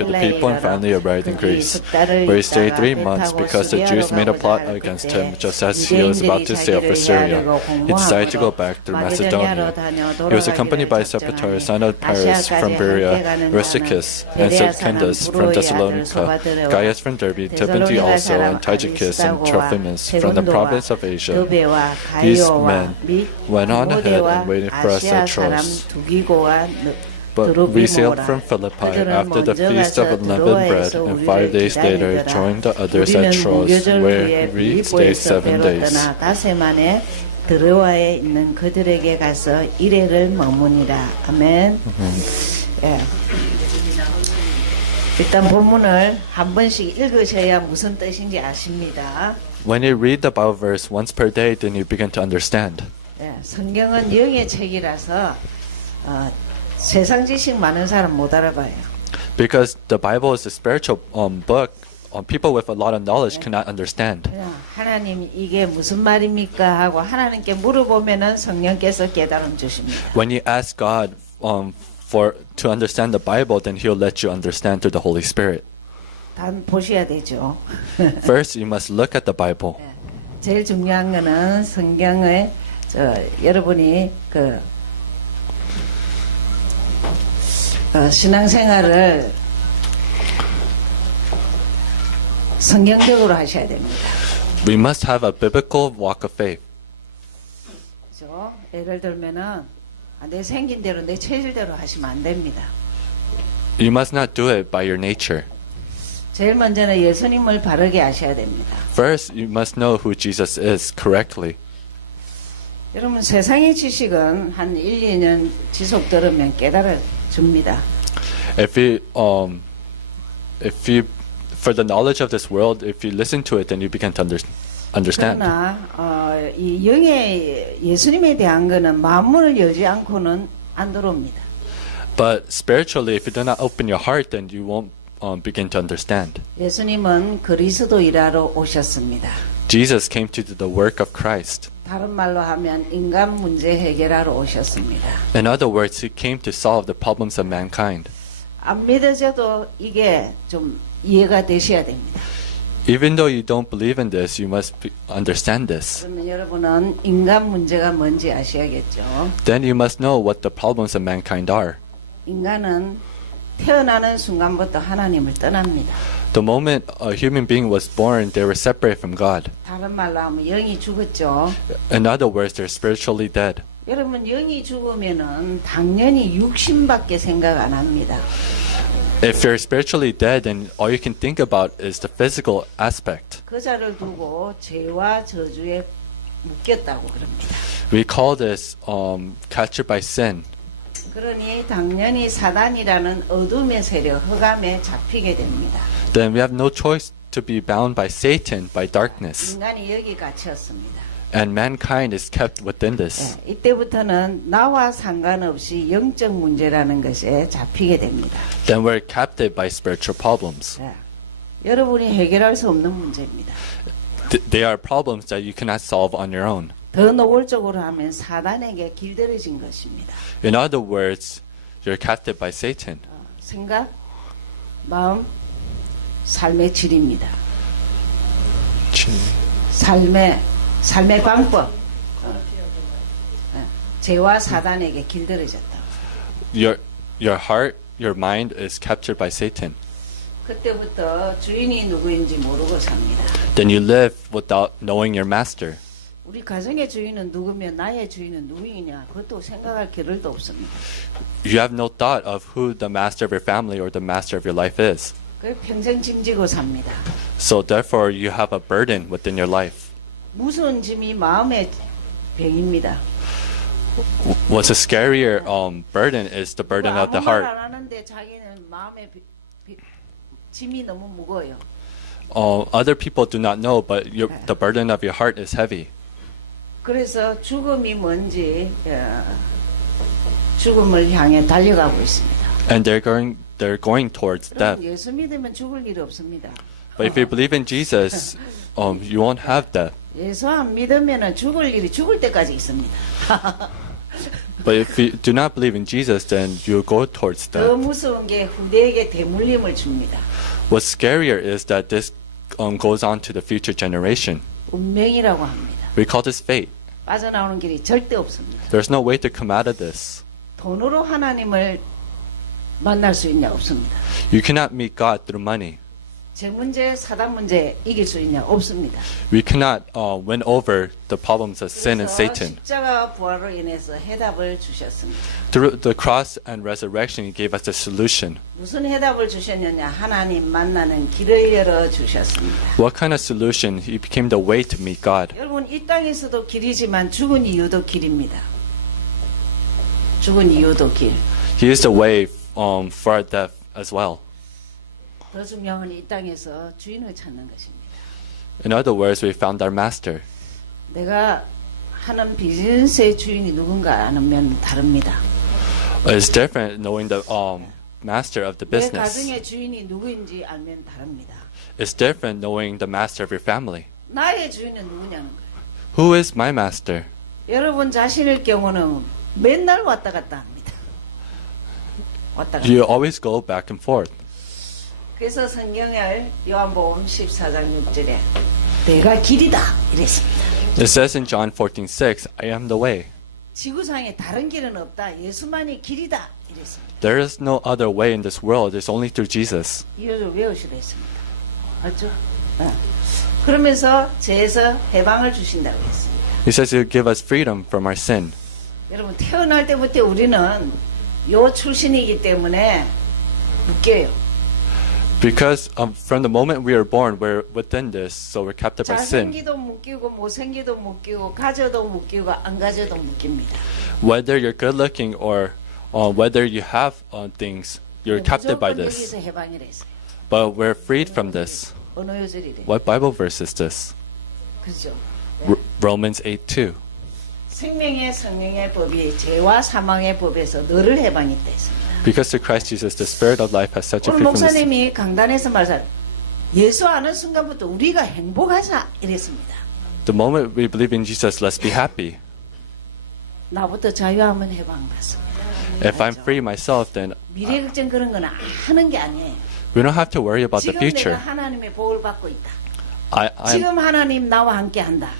The people and family arrived in Greece, where he stayed 3 months because the Jews made a plot against him just as he was about to sail for Syria. He decided to go back through Macedonia. He was accompanied by Sopater, son of Pyrrhus from Berea, Aristarchus, and Secundus from Thessalonica, Gaius from Derbe, Timothy also, and Tychicus and Trophimus from the province of Asia. These men went on ahead and waited for us at Troas. But we sailed from Philippi after the feast of unleavened bread, and 5 days later joined the others at Troas, where we stayed 7 days. 드로아에 있는 그들에게 가서 이래를 머무니라. 아멘. 예. 일단 본문을 한 번씩 읽으셔야 무슨 뜻인지 아십니다. When you read the Bible verse once per day, then you begin to understand. 예, 성경은 영의 책이라서 세상 지식 많은 사람 못 알아봐요. Because the Bible is a spiritual book, people with a lot of knowledge cannot understand. 하나님 이게 무슨 말입니까 하고 하나님께 물어보면은 성령께서 깨달음 주십니다. When you ask God to understand the Bible, then He'll let you understand through the Holy Spirit. 단 보셔야 되죠. First, you must look at the Bible. 제일 중요한 거는 성경을 여러분이 신앙생활을 성경적으로 하셔야 됩니다. We must have a biblical walk of faith. 그렇죠? 예를 들면은 내 생긴 대로 내 체질대로 하시면 안 됩니다. You must not do it by your nature. 제일 먼저는 예수님을 바르게 아셔야 됩니다. First, you must know who Jesus is correctly. 여러분 세상의 지식은 한 1, 2년 지속 들으면 깨달아 줍니다. If you for the knowledge of this world, if you listen to it, then you begin to understand. 그러나 이 영의 예수님에 대한 거는 마음문을 열지 않고는 안 들어옵니다. But spiritually, if you do not open your heart, then you won't begin to understand. 예수님은 그리스도 일하러 오셨습니다. Jesus came to do the work of Christ. 다른 말로 하면 인간 문제 해결하러 오셨습니다. In other words, He came to solve the problems of mankind. 안 믿어져도 이게 좀 이해가 되셔야 됩니다. Even though you don't believe in this, you must understand this. 그러면 여러분은 인간 문제가 뭔지 아셔야겠죠. Then you must know what the problems of mankind are. 인간은 태어나는 순간부터 하나님을 떠납니다. The moment a human being was born, they were separate from God. 다른 말로 하면 영이 죽었죠. In other words, they're spiritually dead. 여러분 영이 죽으면은 당연히 육신밖에 생각 안 합니다. If you're spiritually dead, then all you can think about is the physical aspect. 그 자를 두고 죄와 저주에 묶였다고 그럽니다. We call this captured by sin. 그러니 당연히 사단이라는 어둠의 세력, 흑암에 잡히게 됩니다. Then we have no choice to be bound by Satan, by darkness. 인간이 여기 갇혔습니다. And mankind is kept within this. 이때부터는 나와 상관없이 영적 문제라는 것에 잡히게 됩니다. Then we're captive by spiritual problems. 여러분이 해결할 수 없는 문제입니다. They are problems that you cannot solve on your own. 더 노골적으로 하면 사단에게 길들여진 것입니다. In other words, you're captive by Satan. 생각, 마음, 삶의 질입니다. 삶의 방법. 죄와 사단에게 길들여졌다. Your heart, your mind is captured by Satan. 그때부터 주인이 누구인지 모르고 삽니다. Then you live without knowing your master. 우리 가정의 주인은 누구며 나의 주인은 누구이냐 그것도 생각할 겨를도 없습니다. You have no thought of who the master of your family or the master of your life is. 그 평생 짐지고 삽니다. So therefore, you have a burden within your life. 무서운 짐이 마음의 병입니다. What's a scarier burden is the burden of the 아무 말 heart. 안 하는데 자기는 마음의 짐이 너무 무거워요. Other people do not know, but the burden of your heart is heavy. 그래서 죽음이 뭔지 죽음을 향해 달려가고 있습니다. And they're going towards death. 그럼 예수 믿으면 죽을 일이 없습니다. But if you believe in Jesus, you won't have death. 예수 안 믿으면 죽을 일이 죽을 때까지 있습니다. But if you do not believe in Jesus, then you go towards 더 that. 무서운 게 후대에게 대물림을 줍니다. What's scarier is that this goes on to the future generation. 운명이라고 합니다. We call this fate. 빠져나오는 길이 절대 없습니다. There's no way to come out of this. 돈으로 하나님을 만날 수 있냐? 없습니다. You cannot meet God through money. 제 문제, 사단 문제 이길 수 있냐? 없습니다. We cannot win over the problems of sin and 그래서 Satan. 십자가 부활로 인해서 해답을 주셨습니다. Through the cross and resurrection, He gave us the solution. 무슨 해답을 주셨느냐? 하나님 만나는 길을 열어 주셨습니다. What kind of solution? He became the way to meet God. 여러분 이 땅에서도 길이지만 죽은 이유도 길입니다. 죽은 이유도 길. He is the way for our death as well. 더 중요한 건 이 땅에서 주인을 찾는 것입니다. In other words, we found our master. 내가 하는 비즈니스의 주인이 누군가 아면 다릅니다. It's different knowing the master of the 내 business. 가정의 주인이 누구인지 알면 다릅니다. It's different knowing the master of your family. 나의 주인은 누구냐는 거예요. Who is my master? 여러분 자신일 경우는 맨날 왔다 갔다 합니다. 왔다 갔다. You always go back and forth. 그래서 성경을 요한복음 14장 6절에 내가 길이다 이랬습니다. It says in John 14:6, I am the way. 지구상에 다른 길은 없다. 예수만이 길이다 이랬습니다. There is no other way in this world. It's only through Jesus. 이것을 외우시라 했습니다. 맞죠? 그러면서 죄에서 해방을 주신다고 했습니다. He says He'll give us freedom from our sin. 여러분 태어날 때부터 우리는 요 출신이기 때문에 묶여요. Because from the moment we are born, we're within this, so we're captive by sin. 잘생기도 묶이고 못생기도 묶이고 가져도 묶이고 안 가져도 묶입니다. Whether you're good looking or whether you have things, you're captive by 무조건 this. 여기서 해방이라 했어요. But we're freed from this. 어느 요절이래? What Bible verse is this? 그죠? Romans 8:2. 생명의 성령의 법이 죄와 사망의 법에서 너를 해방했다 했습니다. Because through Christ Jesus, the Spirit of life has set you 오늘 free from this. 목사님이 강단에서 말씀 예수 아는 순간부터 우리가 행복하자 이랬습니다. The moment we believe in Jesus, let's be happy. 나부터 자유하면 해방받습니다. If I'm free myself, then 미래 걱정 그런 건 하는 게 아니에요. we don't have to worry about the 지금 내가 future. 하나님의 복을 받고 있다. I'm, 지금 하나님 나와 함께 한다.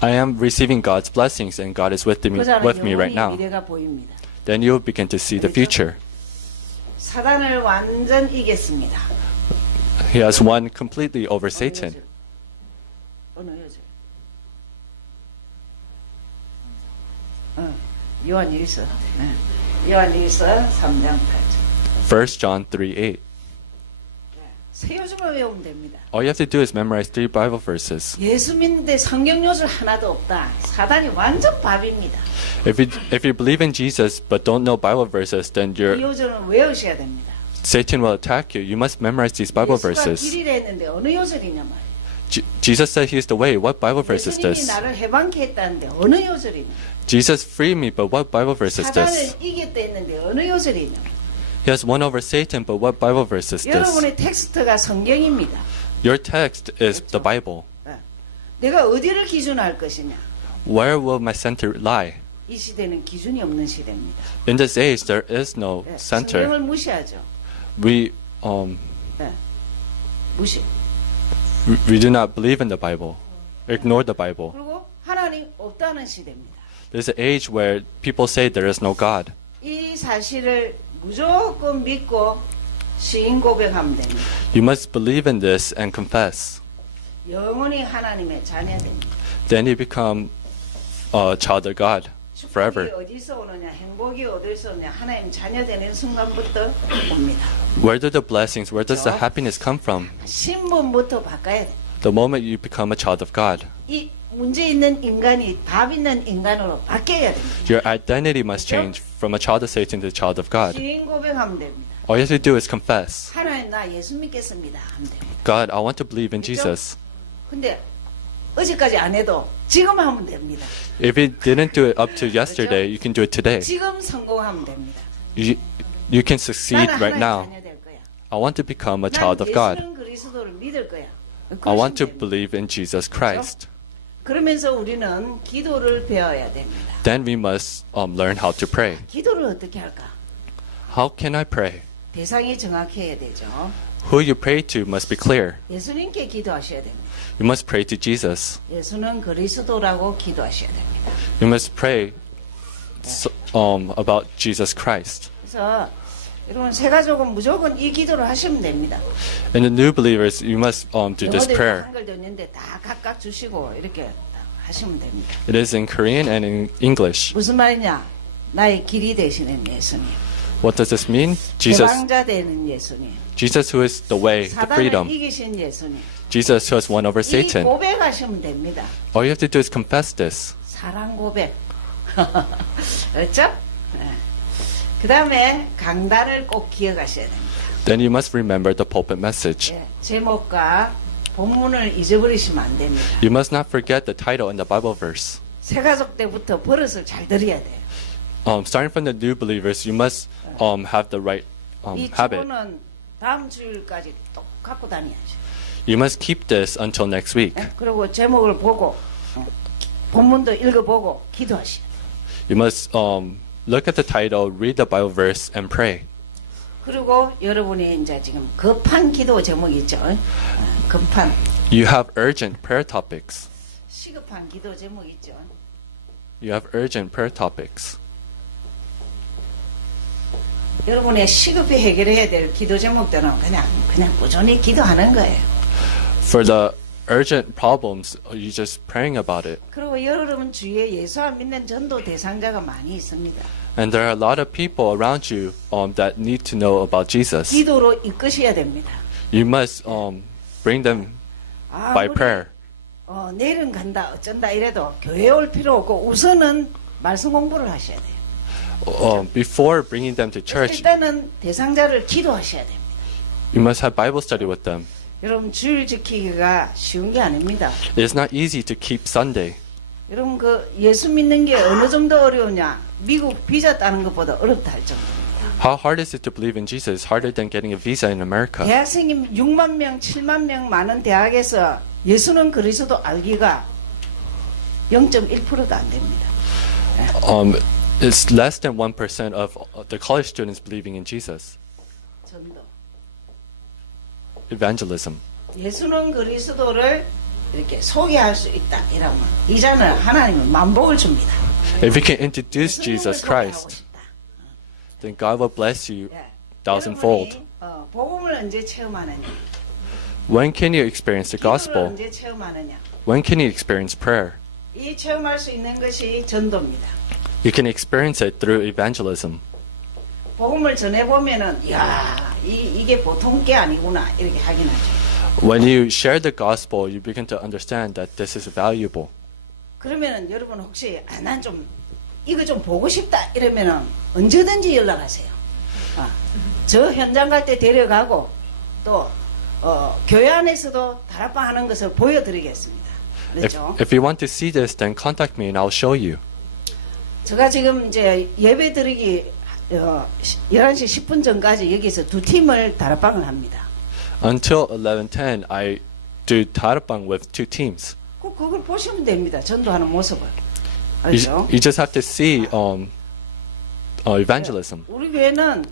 I am receiving God's blessings, and God is with me right now. 미래가 보입니다. Then you'll begin to see the future. 사단을 완전 이겼습니다. He has won completely over Satan. 어느 요절? 요한일서. 요한일서 3장 8절. 1 John 3:8. 세 요즘을 외우면 됩니다. All you have to do is memorize 3 Bible verses. 예수 믿는데 성경 요술 하나도 없다. 사단이 완전 밥입니다. If you believe in Jesus but don't know Bible verses, then 이 요절은 외우셔야 됩니다. Satan will attack you. You must memorize these Bible 예수가 verses. 길이라 했는데 어느 요절이냐 말이에요. Jesus said He is the way. What Bible verse is 예수님이 this? 나를 해방케 했다는데 어느 요절이냐. Jesus freed me, but what Bible verse is this? 사단을 이겼다 했는데 어느 요절이냐. He has won over Satan, but what Bible verse is this? 여러분의 텍스트가 성경입니다. Your text is the Bible. 내가 어디를 기준할 것이냐. Where will my center lie? 이 시대는 기준이 없는 시대입니다. In this age, there is no center. 성경을 무시하죠. We 무시. we do not believe in the Bible. Ignore the Bible. 그리고 하나님 없다는 시대입니다. There's an age where people say there is no God. 이 사실을 무조건 믿고 시인 고백하면 됩니다. You must believe in this and confess. 영원히 하나님의 자녀됩니다. Then you become a child of God forever. 축복이 어디서 오느냐, 행복이 어디서 오느냐, 하나님 자녀되는 순간부터 옵니다. Where do the blessings, where does the happiness come from? 신분부터 바꿔야 돼. The moment you become a child of God. 이 문제 있는 인간이 밥 있는 인간으로 바뀌어야 됩니다. Your identity must change from a child of Satan to a child of God. 시인 고백하면 됩니다. All you have to do is confess. 하나님 나 예수 믿겠습니다 하면 됩니다. God, I want to believe in Jesus. 근데 어제까지 안 해도 지금 하면 됩니다. If you didn't do it up to yesterday, you can do it today. 지금 성공하면 됩니다. You can succeed 나는 right 하나님 now. 자녀 될 거야. I want to become a 난 child of God. 예수는 그리스도를 믿을 거야. I want to 그러시면 됩니다. believe in Jesus Christ. 그러면서 우리는 기도를 배워야 됩니다. Then we must learn how to pray. 기도를 어떻게 할까? How can I pray? 대상이 정확해야 되죠. Who you pray to must be clear. 예수님께 기도하셔야 됩니다. You must pray to Jesus. 예수는 그리스도라고 기도하셔야 됩니다. You must pray about Jesus Christ. 그래서 여러분 새 가족은 무조건 이 기도를 하시면 됩니다. And the new believers, you must do this 영어도 prayer. 한글도 있는데 다 각각 주시고 이렇게 다 하시면 됩니다. It is in Korean and in English. 무슨 말이냐? 나의 길이 되시는 예수님. What does this mean? Jesus, 대방자 되는 예수님. Jesus who is the way, the 사단을 freedom. 이기신 예수님. Jesus who has won over 이 Satan. 고백하시면 됩니다. All you have to do is confess this. 사랑 고백. 그렇죠? 그 다음에 강단을 꼭 기억하셔야 됩니다. Then you must remember the pulpit message. 예, 제목과 본문을 잊어버리시면 안 됩니다. You must not forget the title and the Bible verse. 새 가족 때부터 버릇을 잘 들여야 돼요. Starting from the new believers, you must have the right 이 habit. 주보는 다음 주일까지 또 갖고 다녀야죠. You must keep this until next week. 예, 그리고 제목을 보고 본문도 읽어보고 기도하시오. You must look at the title, read the Bible verse, and pray. 그리고 여러분이 이제 지금 급한 기도 제목이 있죠. 급한 You have urgent prayer topics. 시급한 기도 제목이 있죠. You have urgent prayer topics. 여러분의 시급히 해결해야 될 기도 제목들은 그냥 꾸준히 기도하는 거예요. For the urgent problems, you just praying about it. 그리고 여러분 주위에 예수 안 믿는 전도 대상자가 많이 있습니다. And there are a lot of people around you that need to know about Jesus. 기도로 이끄셔야 됩니다. You must bring them by prayer. 내일은 간다 어쩐다 이래도 교회 올 필요 없고 우선은 말씀 공부를 하셔야 돼요. Before bringing them to church, 일단은 대상자를 기도하셔야 됩니다. you must have Bible study with them. 여러분 주일 지키기가 쉬운 게 아닙니다. It is not easy to keep Sunday. 여러분 그 예수 믿는 게 어느 정도 어려우냐? 미국 비자 따는 것보다 어렵다 할 정도입니다. How hard is it to believe in Jesus? It's harder than getting a visa in America. 대학생이 6만 명, 7만 명 많은 대학에서 예수는 그리스도 알기가 0.1%도 안 됩니다. It's less than 1% of the college students believing in Jesus. 전도. Evangelism. 예수는 그리스도를 이렇게 소개할 수 있다 이러면 이자는 하나님은 만복을 줍니다. If you can introduce 예수님을 Jesus 소개하고 Christ, 싶다. then God will bless you 예. thousandfold. 여러분이, 복음을 언제 체험하느냐? When can you experience the 기도를 gospel? 언제 체험하느냐? When can you experience prayer? 이 체험할 수 있는 것이 전도입니다. You can experience it through evangelism. 복음을 전해 보면은 이게 보통 게 아니구나 이렇게 하긴 하죠. When you share the gospel, you begin to understand that this is valuable. 그러면은 여러분 혹시 난 좀 이거 좀 보고 싶다 이러면은 언제든지 연락하세요. 저 현장 갈 때 데려가고 또 교회 안에서도 다락방 하는 것을 보여드리겠습니다. 그렇죠? If you want to see this, then contact me and I'll show you. 제가 지금 이제 예배 드리기 11시 10분 전까지 여기서 두 팀을 다락방을 합니다. Until 11:10, I do tarapang with 2 teams. 그걸 보시면 됩니다. 전도하는 모습을. You, 알죠? you just have to see evangelism. 우리 교회는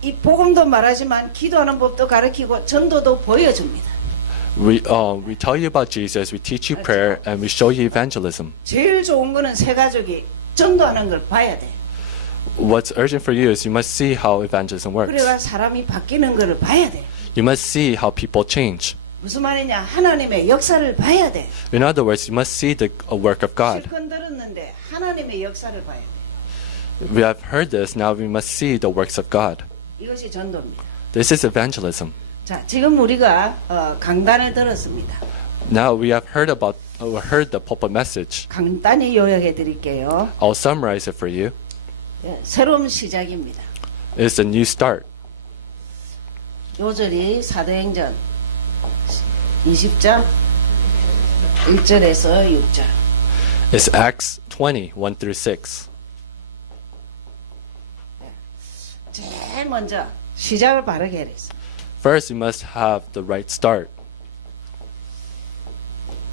이 복음도 말하지만 기도하는 법도 가르치고 전도도 보여줍니다. We tell you about Jesus, we teach you prayer, and we show you evangelism. 제일 좋은 거는 새 가족이 전도하는 걸 봐야 돼. What's urgent for you is you must see how evangelism works. 그래가 사람이 바뀌는 거를 봐야 돼. You must see how people change. 무슨 말이냐? 하나님의 역사를 봐야 돼. In other words, you must see the work of God. 실컷 들었는데 하나님의 역사를 봐야 돼. We have heard this, now we must see the works of God. 이것이 전도입니다. This is evangelism. 자, 지금 우리가 강단을 들었습니다. Now we have heard the pulpit message. 간단히 요약해 드릴게요. I'll summarize it for you. 예, 새로운 시작입니다. It's a new start. 요절이 사도행전 20장 1절에서 6절. It's Acts 20, 1 through 6. 제일 먼저 시작을 바르게 해야 했어. First, you must have the right start.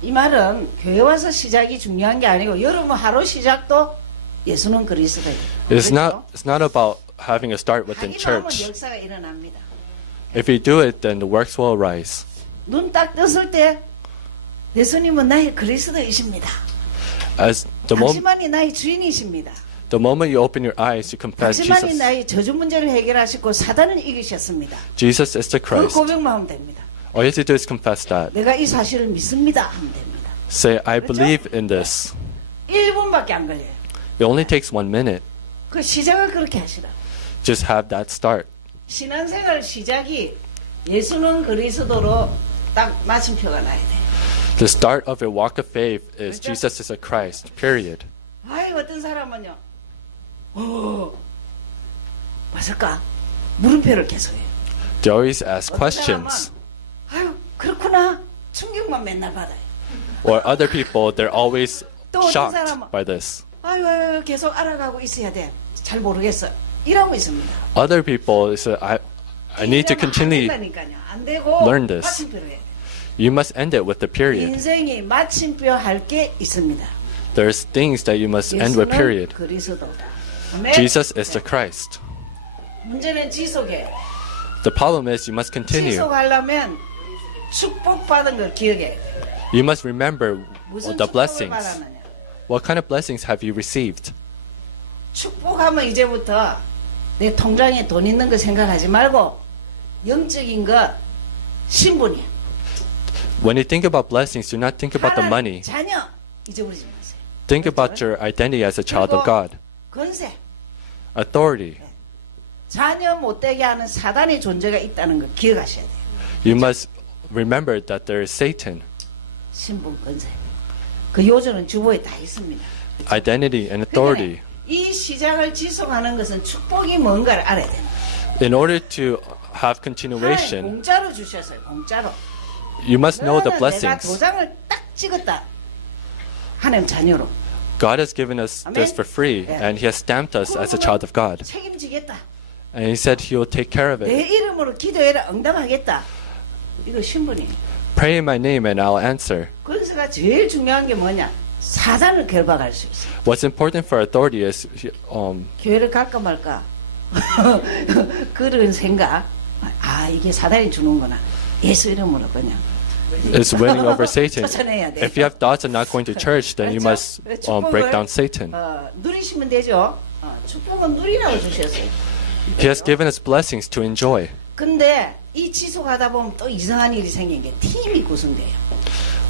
이 말은 교회 와서 시작이 중요한 게 아니고 여러분 하루 시작도 예수는 그리스도예요. It's not about having a start within 하기만 하면 church. 역사가 일어납니다. If you do it, then the works will arise. 눈 딱 떴을 때 예수님은 나의 그리스도이십니다. As the moment 당신만이 나의 주인이십니다. you open your eyes, you confess 당신만이 Jesus. 나의 저주 문제를 해결하시고 사단을 이기셨습니다. Jesus is the 그 Christ. 고백만 하면 됩니다. All you have to do is confess that. 내가 이 사실을 믿습니다 하면 됩니다. Say, I 그렇죠? believe in this. 1분밖에 안 걸려요. It only takes 1 minute. 그 시작을 그렇게 하시라. Just have that start. 신앙생활 시작이 예수는 그리스도로 딱 마침표가 나야 돼. The start of your walk of faith is 그렇죠? Jesus is a Christ, period. 아이 어떤 사람은요. 맞을까? 물음표를 계속해요. They always ask 어떤 사람은 questions. 아유 그렇구나. 충격만 맨날 받아요. Or other people, they're always 또 어떤 shocked 사람은 by this. 아유 계속 알아가고 있어야 돼. 잘 모르겠어. 이러고 있습니다. Other people say, I need to continually, 안 되고 learn this. 마침표를 해야 돼. you must end it with the period. 인생이 마침표 할 게 있습니다. There's things that you must end with 예수는 period. 그리스도다. 아멘. Jesus is the Christ. 문제는 지속해. The problem is you must continue. 지속하려면 축복받은 걸 기억해. You must remember 무슨 the 축복을 blessings. 받았느냐. What kind of blessings have you received? 축복하면 이제부터 내 통장에 돈 있는 거 생각하지 말고 영적인 거 신분이야. When you think about blessings, do not think about the 하나님 money. 자녀 잊어버리지 마세요. Think about your identity as a child of God. 권세. Authority. 자녀 못되게 하는 사단의 존재가 있다는 걸 기억하셔야 돼요. You must remember that there is Satan. 신분 권세. 그 요소는 주보에 다 있습니다. Identity and authority. 이 시작을 지속하는 것은 축복이 뭔가를 알아야 됩니다. In order to have 하나님 continuation, 공짜로 주셨어요. 공짜로. you must know the 너는 내가 blessings. 도장을 딱 찍었다. 하나님 자녀로. God has given us this for free, and He has stamped us as a child of God. 책임지겠다. And He said He will take care of 내 it. 이름으로 기도해라 응답하겠다. 이거 신분이에요. Pray in my name and I'll answer. 권세가 제일 중요한 게 뭐냐? 사단을 결박할 수 있어요. What's important for authority is 교회를 갈까 말까 그런 생각. 아 이게 사단이 주는구나. 예수 이름으로 그냥. is winning over Satan. 쫓아내야 돼. If you have thoughts of not going to church, then you must break down Satan. 누리시면 되죠. 축복은 누리라고 주셨어요. He has given us blessings to enjoy. 근데 이 지속하다 보면 또 이상한 일이 생긴 게 팀이 구성돼요.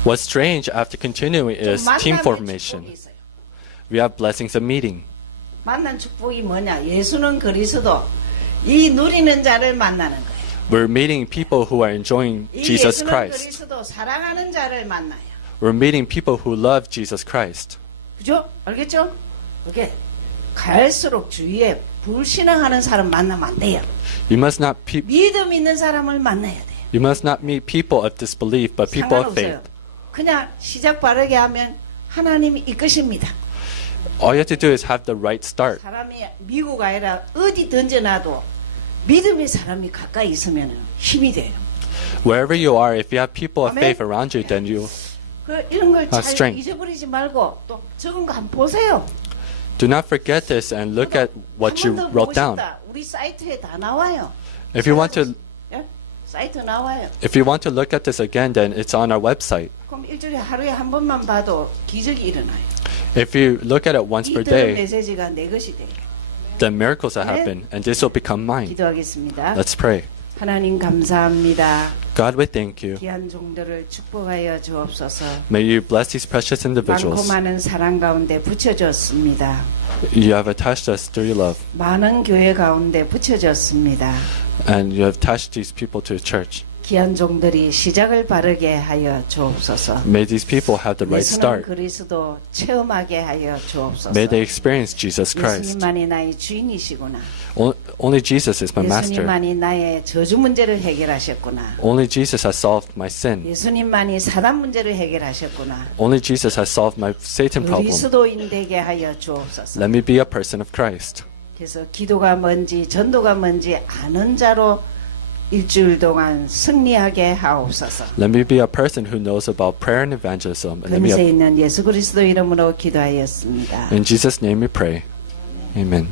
What's strange after continuing is team 만남의 formation. 축복이 있어요. We have blessings of meeting. 만난 축복이 뭐냐? 예수는 그리스도 이 누리는 자를 만나는 거예요. We're meeting people who are enjoying 이 Jesus 예수는 Christ. 그리스도 사랑하는 자를 만나요. We're meeting people who love Jesus Christ. 그죠? 알겠죠? 그게 갈수록 주위에 불신앙하는 사람 만나면 안 돼요. You must not 믿음 있는 사람을 만나야 돼요. you must not meet people of disbelief, but people of 상관없어요. faith. 그냥 시작 바르게 하면 하나님이 이끄십니다. All you have to do is have the right start. 사람이 미국 아니라 어디 던져놔도 믿음의 사람이 가까이 있으면 힘이 돼요. Wherever you are, if you have people of 아멘. faith around you, then you 이런 걸 잘 strength. 잊어버리지 말고 또 적은 거 한번 보세요. do not forget this and look at what you 한번 더 wrote 보고 down. 싶다. 우리 사이트에 다 나와요. If you want to 예? 사이트 나와요. if you want to look at this again, then it's on our website. 그럼 일주일에 하루에 한 번만 봐도 기적이 일어나요. If you look at it once per 이 들은 day, 메시지가 내 것이 돼요. then miracles will 아멘. happen, and this will become mine. 기도하겠습니다. Let's pray. 하나님 감사합니다. God, we thank you. 귀한 종들을 축복하여 주옵소서. May you bless these precious 많고 individuals. 많은 사랑 가운데 붙여줬습니다. You have attached us through your love, 많은 교회 가운데 붙여줬습니다. and you have attached these people to the church. 귀한 종들이 시작을 바르게 하여 주옵소서. May these people have the right 예수는 start. 그리스도 체험하게 하여 주옵소서. May they experience Jesus Christ. 예수님만이 나의 주인이시구나. Only Jesus is my master. 예수님만이 나의 저주 문제를 해결하셨구나. Only Jesus has solved my sin. 예수님만이 사단 문제를 해결하셨구나. Only Jesus has solved my Satan problem. 그리스도인 되게 하여 주옵소서. Let me be a person of Christ. 그래서 기도가 뭔지 전도가 뭔지 아는 자로 일주일 동안 승리하게 하옵소서. Let me be a person who knows about prayer and evangelism. And let me 근세 있는 예수 그리스도 이름으로 기도하였습니다. in Jesus' name we pray. Amen.